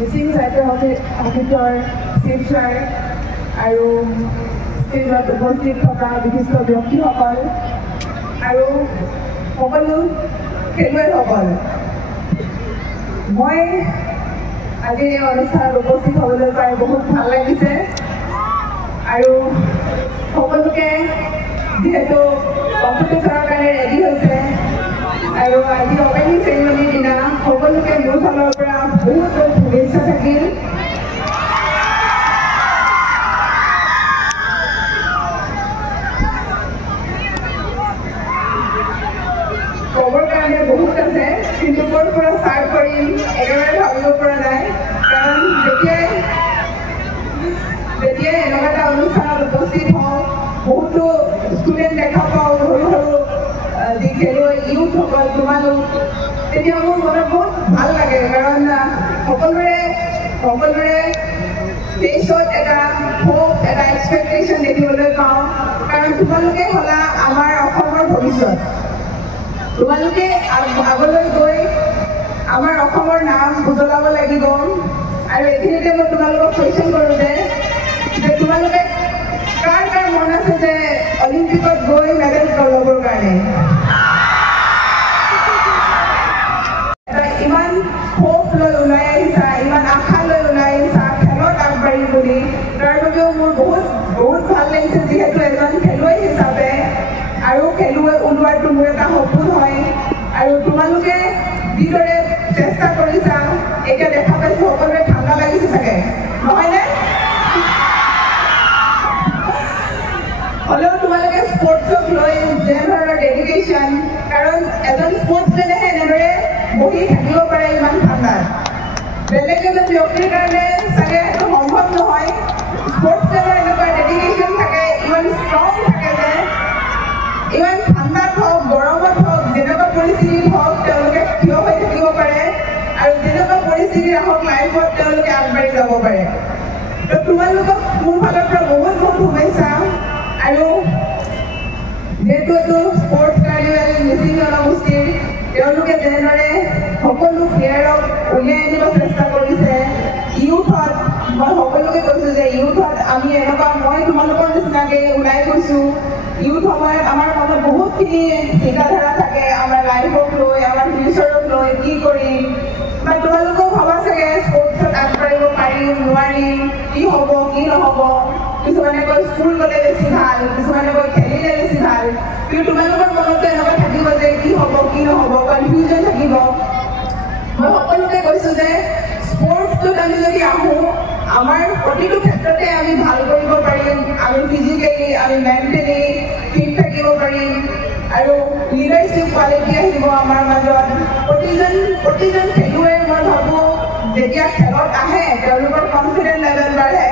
মিচিং সাহিত্য সমিতিৰ chief sir আৰু ষ্টেজত উপস্থিত থকা বিশিষ্ট ব্যক্তিসকল আৰু সকলো খেলুৱৈসকল, মই আজি এই অনুষ্ঠানত উপস্থিত হ'বলৈ পাই বহুত ভাল লাগিছে আৰু সকলোকে যিহেতু কম্পিটিশ্যনৰ কাৰণে ৰেডি হৈছে আৰু আজি অপেনিং চেৰিমনিৰ দিনা সকলোকে মোৰ ফালৰ পৰা বহুত বহুত শুভেচ্ছা থাকিল। ক'বৰ কাৰণে বহুত আছে, কিন্তু ক'ৰ পৰা ষ্টাৰ্ট কৰিম একেবাৰে ভাবিব পৰা নাই, কাৰণ যেতিয়াই এনেকুৱা এটা অনুষ্ঠানত উপস্থিত হওঁ বহুতো ষ্টুডেণ্ট দেখা পাওঁ, সৰু সৰু যি খেলুৱৈ ইউথসকল তোমালোক, তেতিয়া মোৰ মনত বহুত ভাল লাগে, কাৰণ সকলোৰে ফেচত এটা হোপ, এটা এক্সপেক্টেশ্যন দেখিবলৈ পাওঁ, কাৰণ তোমালোকে হ'লা আমাৰ অসমৰ ভৱিষ্যত। তোমালোকে আগলৈ গৈ আমাৰ অসমৰ নাম উজ্বলাব লাগিব। আৰু এইখিনিতে মই তোমালোকক কুৱেশ্যন কৰোঁ যে তোমালোকে কাৰ কাৰ মন আছে যে অলিম্পিকত গৈ মেডেল ল'বৰ কাৰণে? ইমান হোপ লৈ ওলাই আহিছা, ইমান আশা লৈ ওলাই আহিছা খেলত আগবাঢ়িম বুলি, তাৰ বাবেও মোৰ বহুত বহুত ভাল লাগিছে, যিহেতু এজন খেলুৱৈ হিচাপে আৰু খেলুৱৈ ওলোৱাটো মোৰ এটা সপোন হয়। আৰু তোমালোকে যিদৰে চেষ্টা কৰিছা এতিয়া দেখা পাইছোঁ সকলোৰে ঠাণ্ডা লাগিছে চাগে, নহয়নে? হ'লেও তোমালোকে স্পৰ্টছক লৈ যেনেধৰণৰ ডেডিকেশ্যন, কাৰণ এজন স্পৰ্টছমেনেহে এনেদৰে বহি থাকিব পাৰে ইমান ঠাণ্ডাত। বেলেগ এজন ব্যক্তিৰ কাৰণে চাগে সেইটো সম্ভৱ নহয়। স্পৰ্টছমেনৰ এনেকুৱা ডেডিকেশ্যন থাকে, ইমান ষ্ট্ৰং থাকে যে ইমান ঠাণ্ডাত হওক, গৰমত হওক, যেনেকুৱা পৰিস্থিতিত হওক তেওঁলোকে থিয় হৈ থাকিব পাৰে আৰু যেনেকুৱা পৰিস্থিতি আহক লাইফত তেওঁলোকে আগবাঢ়ি যাব পাৰে। তো তোমালোকক মোৰ ফালৰ পৰা বহুত বহুত শুভেচ্ছা। আৰু যিহেতু এইটো স্পৰ্টছ কাৰ্নিভেল মিচিং জনগোষ্ঠীৰ, তেওঁলোকে যেনেদৰে সকলো প্লেয়াৰক উলিয়াই আনিব চেষ্টা কৰিছে, ইউথত মই সকলোকে কৈছোঁ যে ইউথত আমি এনেকুৱা, মই তোমালোকৰ নিচিনাকৈ ওলাই গৈছোঁ। ইউথ সময়ত আমাৰ মনত বহুতখিনি চিন্তাধাৰা থাকে, আমাৰ লাইফক লৈ, আমাৰ ফিউচাৰক লৈ, কি কৰিম, বা তোমালোকেও ভাবা চাগে স্পৰ্টছত আগবাঢ়িব পাৰিম নোৱাৰিম, কি হ'ব কি নহ'ব। কিছুমানে কয় স্কুল গ'লে বেছি ভাল, কিছুমানে কয় খেলিলে বেছি ভাল, কিন্তু তোমালোকৰ মনতো এনেকুৱা থাকিব যে কি হ'ব কি নহ'ব, কনফিউজন থাকিব। মই সকলোকে কৈছোঁ যে স্পৰ্টছটোত আমি যদি আহোঁ, আমাৰ প্ৰতিটো ক্ষেত্ৰতে আমি ভাল কৰিব পাৰিম, আমি ফিজিকেলি, আমি মেণ্টেলি ফিট থাকিব পাৰিম আৰু লিডাৰশ্বিপ কোৱালিটি আহিব আমাৰ মাজত। প্ৰতিজন খেলুৱৈ মই ভাবোঁ যেতিয়া খেলত আহে তেওঁলোকৰ কনফিডেন্ট লেভেল বাঢ়ে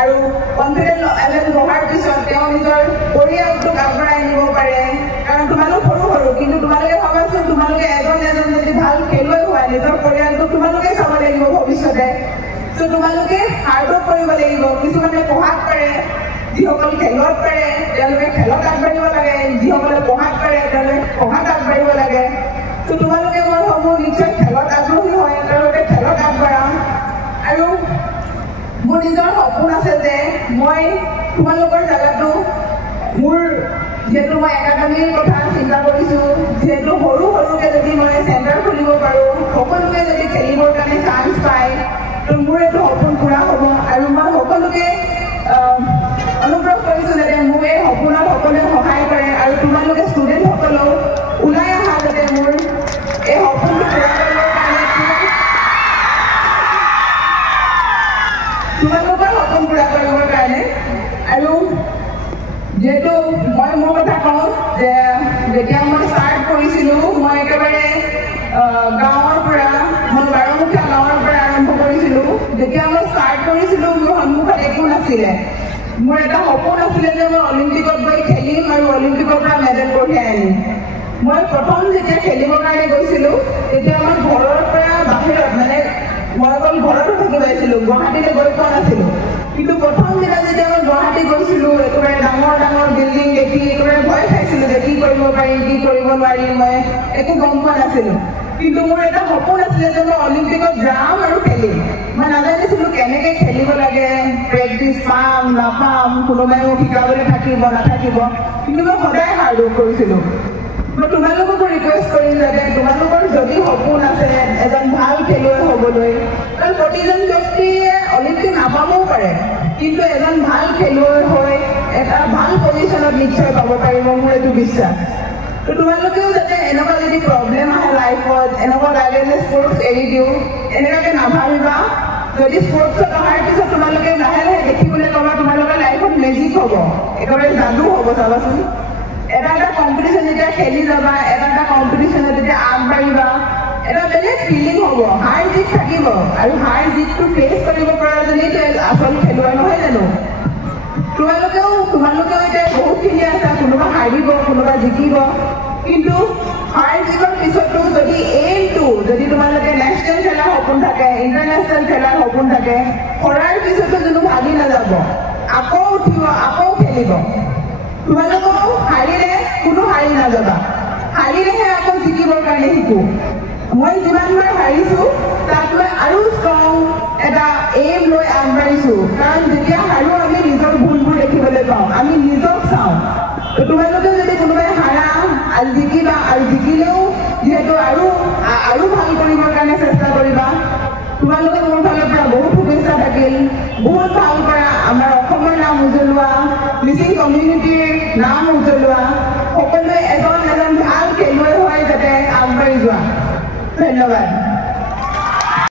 আৰু কনফিডেন্ট লেভেল বঢ়াৰ পিছত তেওঁ নিজৰ পৰিয়ালটোক আগবঢ়াই নিব পাৰে। কাৰণ তোমালোক সৰু সৰু, কিন্তু তোমালোকে ভাবাচোন তোমালোকে এজন যদি ভাল খেলুৱৈ হোৱা, নিজৰ পৰিয়ালটোক তোমালোকে চাব লাগিব ভৱিষ্যতে। ত' তোমালোকে হাৰ্ডৱৰ্ক কৰিব লাগিব। কিছুমানে পঢ়াত পাৰে, যিসকল খেলত পাৰে তেওঁলোকে খেলত আগবাঢ়িব লাগে, যিসকলে পঢ়াত পাৰে তেওঁলোকে পঢ়াত আগবাঢ়িব লাগে। ত' তোমালোকে মই ভাবোঁ নিশ্চয় খেলত আগ্ৰহী হয়, তেওঁলোকে খেলত আগবাঢ়া। আৰু মোৰ নিজৰ সপোন আছে যে মই তোমালোকৰ জেগাটো, মোৰ যিহেতু মই একাডেমীৰ কথা চিন্তা কৰিছোঁ, যিহেতু সৰু সৰুকৈ যদি মই চেণ্টাৰ খুলিব পাৰোঁ, সকলোকে যদি খেলিবৰ কাৰণে চান্স পায়, তো মোৰ এইটো সপোন পূৰা হ'ব। আৰু মই সকলোকে অনুগ্ৰহ কৰিছোঁ যাতে মোক এই সপোনত সকলোৱে সহায় কৰে আৰু তোমালোকে ষ্টুডেণ্টসকলেও ওলাই অহা যাতে মোৰ এই সপোনটো পূৰা কৰিবৰ কাৰণে তোমালোকৰ সপোন পূৰা কৰিবৰ কাৰণে। আৰু যিহেতু মই মোৰ কথা কওঁ যে যেতিয়া মই ষ্টাৰ্ট কৰিছিলোঁ, মই একেবাৰে গাঁৱৰ পৰা, মই বাৰমুখীয়া গাঁৱৰ পৰা আৰম্ভ কৰিছিলোঁ। যেতিয়া মই ষ্টাৰ্ট কৰিছিলোঁ মোৰ সন্মুখত একো নাছিলে। মোৰ এটা সপোন আছিলে যে মই অলিম্পিকত গৈ খেলিম আৰু অলিম্পিকৰ পৰা মেডেল কঢ়িয়াই আনিম। মই প্ৰথম যেতিয়া খেলিবৰ কাৰণে গৈছিলোঁ তেতিয়া মই ঘৰৰ পৰা বাহিৰত, মানে মই অকল ঘৰতো থাকি পাইছিলোঁ, গুৱাহাটীলৈ গৈ পোৱা নাছিলোঁ। কিন্তু প্ৰথম দিনা যেতিয়া মই গুৱাহাটী গৈছিলোঁ, একেবাৰে ডাঙৰ ডাঙৰ বিল্ডিং দেখি একেবাৰে ভয় খাইছিলোঁ যে কি কৰিব পাৰিম কি কৰিব নোৱাৰিম, মই একো গম পোৱা নাছিলোঁ। কিন্তু মোৰ এটা সপোন আছিলে যে মই অলিম্পিকত যাম আৰু খেলিম মই নাজানিছিলোঁ কেনেকৈ খেলিব লাগে প্ৰেক্টিচ পাম নাপাম কোনোবাই মোক শিকাবলৈ থাকিব নাথাকিব কিন্তু মই সদায় হাৰ্ড ৱৰ্ক কৰিছিলোঁ মই তোমালোককো ৰিকুৱেষ্ট কৰিম যাতে তোমালোকৰ যদি সপোন আছে এজন ভাল খেলুৱৈ হ'বলৈ কাৰণ প্ৰতিজন ব্যক্তিয়ে অলিম্পিক নাপাবও পাৰে কিন্তু এজন ভাল খেলুৱৈ হৈ এটা ভাল পজিশ্যনত নিশ্চয় পাব পাৰিব মোৰ এইটো বিশ্বাস তো তোমালোকেও যাতে এনেকুৱা যদি প্ৰব্লেম আহে লাইফত এনেকুৱা লাগে যে স্পৰ্টছ এৰি দিওঁ এনেকুৱাকৈ নাভাবিবা যদি স্পৰ্টছত অহাৰ পিছত তোমালোকে লাহে লাহে দেখিবলৈ পাবা তোমালোকৰ লাইফত মেজিক হ'ব একেবাৰে যাদু হ'ব চাবাচোন এটা এটা কম্পিটিশ্যন যেতিয়া খেলি যাবা এটা এটা কম্পিটিশ্যনত যেতিয়া আগবাঢ়িবা এটা বেলেগ ফিলিং হ'ব হাৰ জিত থাকিব আৰু হাৰ জিতটো ফেচ কৰিব পৰাজনীতো আচল খেলুৱৈ নহয় জানো তোমালোকেও এতিয়া বহুতখিনি আছা কোনোবা হাৰিব কোনোবা জিকিব কিন্তু হাৰ জিকৰ পিছতো যদি এইমটো যদি তোমালোকে নেশ্যনেল খেলাৰ সপোন থাকে ইণ্টাৰনেশ্যনেল খেলাৰ সপোন থাকে হৰাৰ পিছতো কোনো ভাগি নাযাব আকৌ উঠিব আকৌ খেলিব তোমালোকক হাৰিলে কোনো হাৰি নাযাবা হাৰিলেহে আকৌ জিকিবৰ কাৰণে শিকোঁ মই যিমানবাৰ হাৰিছোঁ তাত মই আৰু ষ্ট্ৰং এটা এইম লৈ আগবাঢ়িছোঁ কাৰণ যেতিয়া হাৰো আমি নিজৰ ভুলবোৰ দেখিবলৈ পাওঁ আমি নিজক চাওঁ তোমালোকে যদি কোনোবাই হাৰা আৰু জিকিবা আৰু জিকিলেও যিহেতু আৰু ভাল কৰিবৰ কাৰণে চেষ্টা কৰিবা তোমালোকে মোৰ ফালৰ পৰা বহুত শুভেচ্ছা থাকিল বহুত ভাল কৰা আমাৰ অসমৰ নাম উজ্বলোৱা মিচিং কমিউনিটিৰ নাম উজ্বলোৱা সকলোৱে এজন ভাল খেলুৱৈ হৈ যাতে আগবাঢ়ি যোৱা ধন্যবাদ